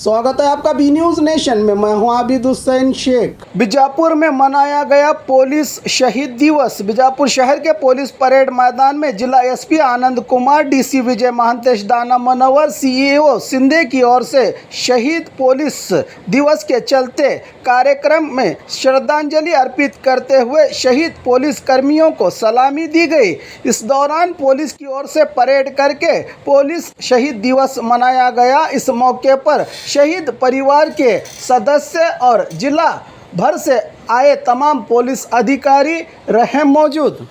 स्वागत है आपका बी न्यूज नेशन में। मैं हूं आबिद हुसैन शेख। बीजापुर में मनाया गया पुलिस शहीद दिवस। बीजापुर शहर के पुलिस परेड मैदान में जिला एसपी आनंद कुमार, डीसी विजय महांतेश, दाना मनोवर, सीईओ सिंधे की ओर से शहीद पुलिस दिवस के चलते कार्यक्रम में श्रद्धांजलि अर्पित करते हुए शहीद पुलिस कर्मियों को सलामी दी गई। इस दौरान पुलिस की ओर से परेड करके पुलिस शहीद दिवस मनाया गया। इस मौके पर शहीद परिवार के सदस्य और जिला भर से आए तमाम पुलिस अधिकारी रहे मौजूद।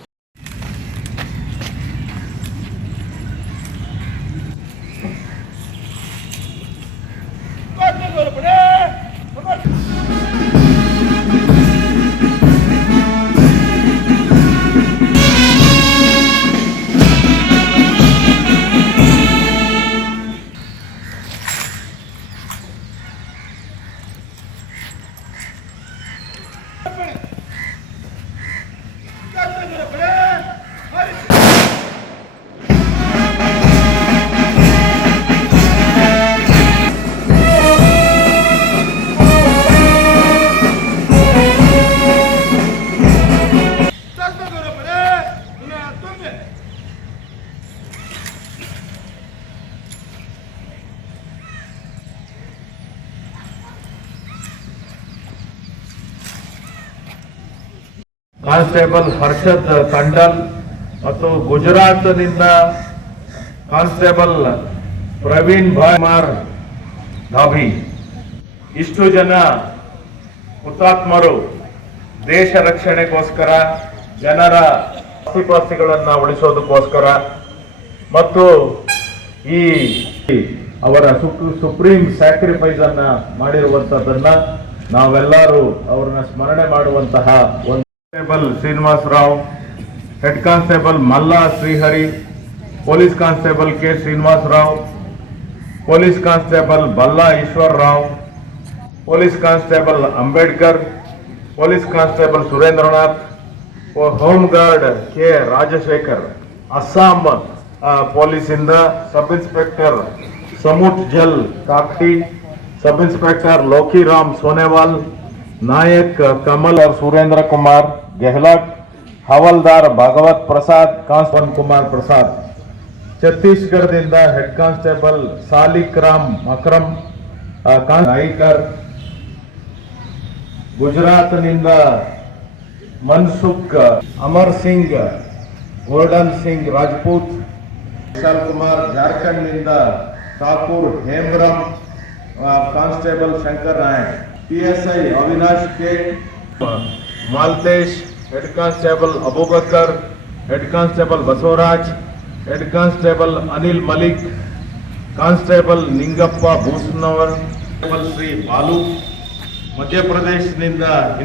ಕಾನ್ಸ್ಟೇಬಲ್ ಹರ್ಷದ್ ತಂಡಲ್ ಮತ್ತು ಗುಜರಾತ್ನಿಂದ ಕಾನ್ಸ್ಟೇಬಲ್ ಪ್ರವೀಣ್ ಕುಮಾರ್ ಧಾಬಿ, ಇಷ್ಟು ಜನ ಹುತಾತ್ಮರು ದೇಶ ರಕ್ಷಣೆಗೋಸ್ಕರ, ಜನರ ಆಸ್ತಿಪಾಸ್ತಿಗಳನ್ನ ಉಳಿಸೋದಕ್ಕೋಸ್ಕರ ಮತ್ತು ಈ ಅವರ ಸುಪ್ರೀಂ ಸ್ಯಾಕ್ರಿಫೈಸ್ ಅನ್ನ ಮಾಡಿರುವಂತದನ್ನ ನಾವೆಲ್ಲರೂ ಅವರನ್ನ ಸ್ಮರಣೆ ಮಾಡುವಂತಹ ಒಂದು constable Srinivasa Rao, head constable Malla Srihari, police constable K Srinivasa Rao, police constable Balla Eshwar Rao, police constable Ambedkar, police constable Surendranath, home guard K Rajashekar, Assam police ಇಂದ sub inspector ಸಮುಟ್ Jal ಕಾಕ್ಟಿ, sub inspector लोकीराम Sonewal, Naik Kamal और Surendra Kumar Gehlot, havildar Bhagwat Prasad, constable Kumar Prasad, Chhattisgarh head constable Salikram Akram Naikar, Gujarat Mansukh Amar Singh, Golden Singh Rajput, Vishal Kumar, Jharkhand Thakur Hembram, constable Shankar Nayak, PSI Avinash K, Maltesh, head constable Abubakar, head constable Basavaraj, head constable Anil Malik, constable Ningappa Bhusanavar, Shri Balu, Madhya Pradesh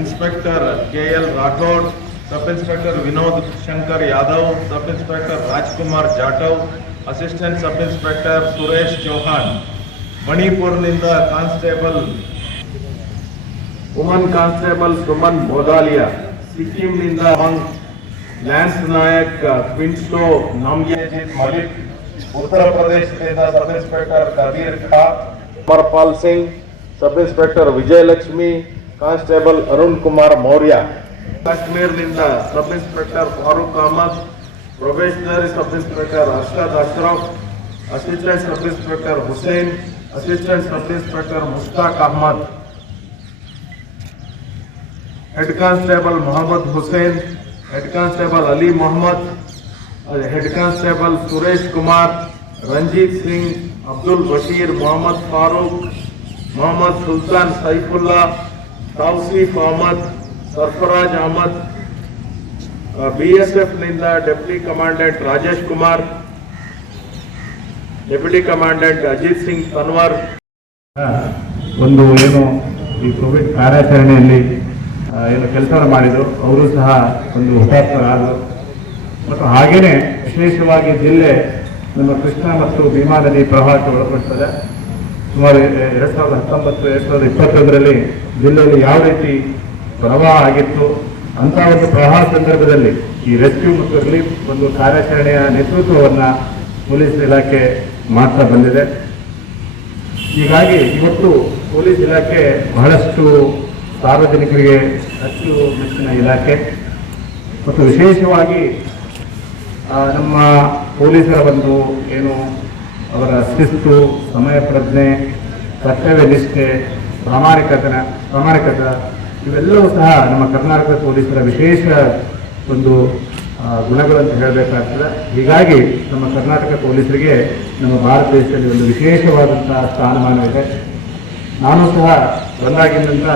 inspector KL Rathore, sub inspector Vinod Shankar Yadav, sub inspector Rajkumar Jatav, assistant sub inspector Suresh Chauhan, Manipur constable woman constable Suman Bodalia, Sikkim lance Naik क्विंस्लो Namjit Malik, Uttar Pradesh sub inspector Kabir Khan, Amarpal Singh, sub inspector Vijay Lakshmi, constable Arun Kumar Maurya, Kashmir sub inspector Farooq Ahmed, probationary sub inspector Arshad Ashraf, assistant sub inspector Hussain, assistant sub inspector Mushtaq Ahmed, head constable Mohammad Hussain, head constable Ali Mohammad, head constable Suresh Kumar, Ranjit Singh, Abdul Bashir, Mohammad Farooq, Mohammad Sultan Saifullah, Tausif Ahmed, Sarfaraz Ahmed, BSF deputy commandant Rajesh Kumar, deputy commandant Ajit Singh Tanwar. ಒಂದು ಏನು ಈ Covid ಕಾರ್ಯಾಚರಣೆಯಲ್ಲಿ ಏನು ಕೆಲಸ ಮಾಡಿದ್ರು ಅವರು ಸಹ ಒಂದು ಹುತಾತ್ಮರಾದರು. ಮತ್ತು ಹಾಗೇನೆ ವಿಶೇಷವಾಗಿ ಜಿಲ್ಲೆ ನಮ್ಮ ಕೃಷ್ಣಾ ಮತ್ತು ಭೀಮಾ ನದಿ ಪ್ರವಾಹಕ್ಕೆ ಒಳಪಡ್ತದೆ. ಸುಮಾರು 2019-2021 ಜಿಲ್ಲೆಯಲ್ಲಿ ಯಾವ ರೀತಿ ಪ್ರವಾಹ ಆಗಿತ್ತು ಅಂತ ಒಂದು ಪ್ರವಾಹ ಸಂದರ್ಭದಲ್ಲಿ ಈ ರೆಸ್ಕ್ಯೂ ಮತ್ತು ರಿಲೀಫ್ ಒಂದು ಕಾರ್ಯಾಚರಣೆಯ ನೇತೃತ್ವವನ್ನು ಪೊಲೀಸ್ ಇಲಾಖೆ ಮಾಡ್ತಾ ಬಂದಿದೆ. ಹೀಗಾಗಿ ಇವತ್ತು ಪೊಲೀಸ್ ಇಲಾಖೆ ಬಹಳಷ್ಟು ಸಾರ್ವಜನಿಕರಿಗೆ ಅಚ್ಚುಮೆಚ್ಚಿನ ಇಲಾಖೆ ಮತ್ತು ವಿಶೇಷವಾಗಿ ನಮ್ಮ ಪೊಲೀಸರ ಒಂದು ಏನು ಅವರ ಶಿಸ್ತು, ಸಮಯ ಪ್ರಜ್ಞೆ, ಕರ್ತವ್ಯ ನಿಷ್ಠೆ, ಪ್ರಾಮಾಣಿಕತೆ ಇವೆಲ್ಲವೂ ಸಹ ನಮ್ಮ ಕರ್ನಾಟಕದ ಪೊಲೀಸರ ವಿಶೇಷ ಒಂದು ಗುಣಗಳು ಅಂತ ಹೇಳಬೇಕಾಗ್ತದೆ. ಹೀಗಾಗಿ ನಮ್ಮ ಕರ್ನಾಟಕ ಪೊಲೀಸರಿಗೆ ನಮ್ಮ ಭಾರತ ದೇಶದಲ್ಲಿ ಒಂದು ವಿಶೇಷವಾದಂತಹ ಸ್ಥಾನಮಾನವಿದೆ. ನಾನು ಸಹ ಬಂದಾಗಿನಿಂದ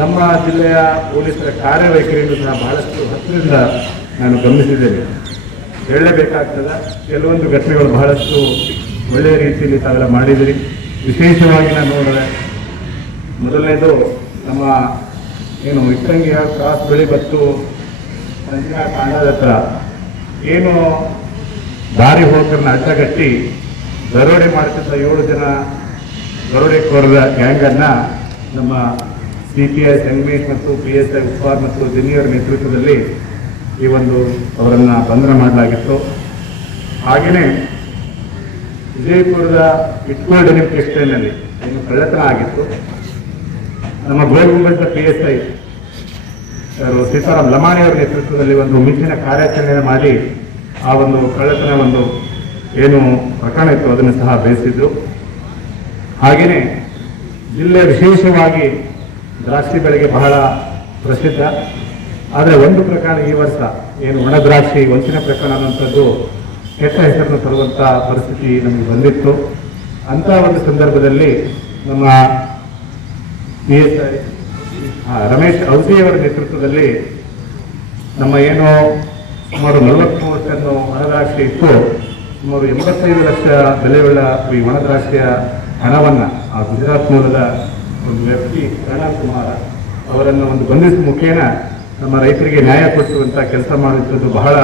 ನಮ್ಮ ಜಿಲ್ಲೆಯ ಪೊಲೀಸರ ಕಾರ್ಯವೈಖರಿಯನ್ನು ಸಹ ಬಹಳಷ್ಟು ಹತ್ತಿರದಿಂದ ನಾನು ಗಮನಿಸಿದ್ದೇನೆ. ಹೇಳಲೇಬೇಕಾಗ್ತದೆ, ಕೆಲವೊಂದು ಘಟನೆಗಳು ಬಹಳಷ್ಟು ಒಳ್ಳೆಯ ರೀತಿಯಲ್ಲಿ ತಾವೆಲ್ಲ ಮಾಡಿದಿರಿ. ವಿಶೇಷವಾಗಿ ನಾನು ನೋಡಿದ್ರೆ ಮೊದಲನೇದು ನಮ್ಮ ಏನು ಇಟ್ಟಂಗಿಯ ಕ್ರಾಸ್ ಬಳಿ ಮತ್ತು ಸಂಚಿನ ಕಾಂಡದ ಹತ್ರ ಏನು ದಾರಿ ಹೋಕರನ್ನ ಅಡ್ಡಗಟ್ಟಿ ದರೋಡೆ ಮಾಡುತ್ತಿದ್ದ 7 ಜನ ದರೋಡೆಕೋರರ ಗ್ಯಾಂಗನ್ನು ನಮ್ಮ CPI ಸಂಗಮೇಶ್ ಮತ್ತು PSI ಉಪ್ಪಾರ್ ಮತ್ತು ದಿನಿಯವರ ನೇತೃತ್ವದಲ್ಲಿ ಈ ಒಂದು ಅವರನ್ನು ಬಂಧನ ಮಾಡಲಾಗಿತ್ತು. ಹಾಗೆಯೇ ವಿಜಯಪುರದ ಇಟ್ಕೋಲ್ ಡೆನಿಮ್ ಟೆಕ್ಸ್ಟೈಲ್ನಲ್ಲಿ ಏನು ಕಳ್ಳತನ ಆಗಿತ್ತು, ನಮ್ಮ ಗೋಲ್ಗುಂಬಜದ PSI ಸೀತಾರಾಮ್ ಲಮಾಣಿ ಅವರ ನೇತೃತ್ವದಲ್ಲಿ ಒಂದು ಮಿಂಚಿನ ಕಾರ್ಯಾಚರಣೆ ಮಾಡಿ ಆ ಒಂದು ಕಳ್ಳತನ ಒಂದು ಏನು ಪ್ರಕರಣ ಇತ್ತು ಅದನ್ನು ಸಹ ಬೇಯಿಸಿದ್ರು. ಹಾಗೆಯೇ ಜಿಲ್ಲೆ ವಿಶೇಷವಾಗಿ ದ್ರಾಕ್ಷಿ ಬೆಳೆಗೆ ಬಹಳ ಪ್ರಸಿದ್ಧ. ಆದರೆ ಒಂದು ಪ್ರಕರಣ ಈ ವರ್ಷ ಏನು ಒಣ ದ್ರಾಕ್ಷಿ ವಂಚನೆ ಪ್ರಕರಣ ಅನ್ನುವಂಥದ್ದು ಕೆಟ್ಟ ಹೆಸರನ್ನು ತರುವಂಥ ಪರಿಸ್ಥಿತಿ ನಮಗೆ ಬಂದಿತ್ತು. ಅಂಥ ಒಂದು ಸಂದರ್ಭದಲ್ಲಿ ನಮ್ಮ PSI ರಮೇಶ್ ಔಸಿಯವರ ನೇತೃತ್ವದಲ್ಲಿ ನಮ್ಮ ಏನು ಸುಮಾರು 43 ಟನ್ ಒಣ ದ್ರಾಕ್ಷಿ ಇತ್ತು, ಸುಮಾರು 85 ಲಕ್ಷ ಬೆಲೆಯುಳ್ಳ ಈ ಒಣ ದ್ರಾಕ್ಷಿಯ ಹಣವನ್ನು ಆ ಗುಜರಾತ್ ಮೂಲದ ಒಂದು ವ್ಯಕ್ತಿ ಪ್ರಣಾಮ್ ಕುಮಾರ್ ಅವರನ್ನು ಒಂದು ಬಂಧಿಸುವ ಮುಖೇನ ನಮ್ಮ ರೈತರಿಗೆ ನ್ಯಾಯ ಕೊಡಿಸುವಂತ ಕೆಲಸ ಮಾಡುವಂಥದ್ದು ಬಹಳ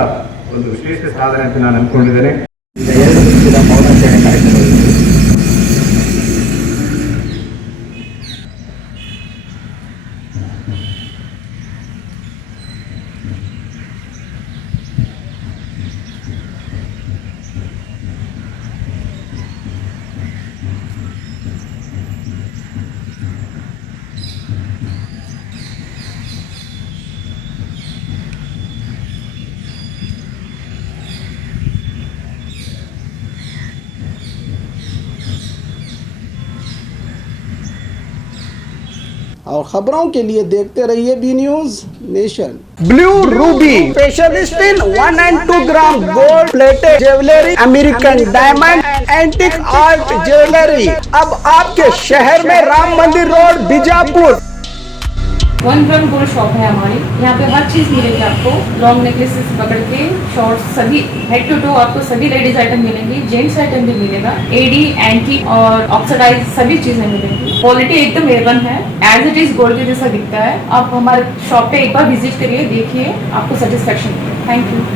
ಒಂದು ವಿಶೇಷ ಸಾಧನೆ ಅಂತ ನಾನು ಅನ್ಕೊಂಡಿದ್ದೇನೆ. 2 ದಿನದ ಮೌನಾಚರಣೆ ಕಾರ್ಯಕ್ರಮದಲ್ಲಿ और खबरों के लिए देखते रहिए B News Nation. Blue ruby specialist in 1 and 2 gram gold plated jewellery, American diamond, antique art jewellery अब आपके शहर में Ram Mandir road Bijapur. 1 gram gold shop है हमारी। यहाँ पे हर चीज मिलेगी आपको, लॉन्ग नेकलेसेस पकड़ के शॉर्ट्स सभी हेड टू टो आपको सभी लेडीज आइटम मिलेंगी, जेंट्स आइटम भी मिलेगा, एडी एंटी और ऑक्सीडाइज सभी चीजें मिलेंगी। क्वालिटी एकदम A1 है, एज इट इज गोल्ड के जैसा दिखता है। आप हमारे शॉप पे एक बार विजिट करिए, देखिए, आपको सेटिस्फेक्शन मिलेगा। Thank you.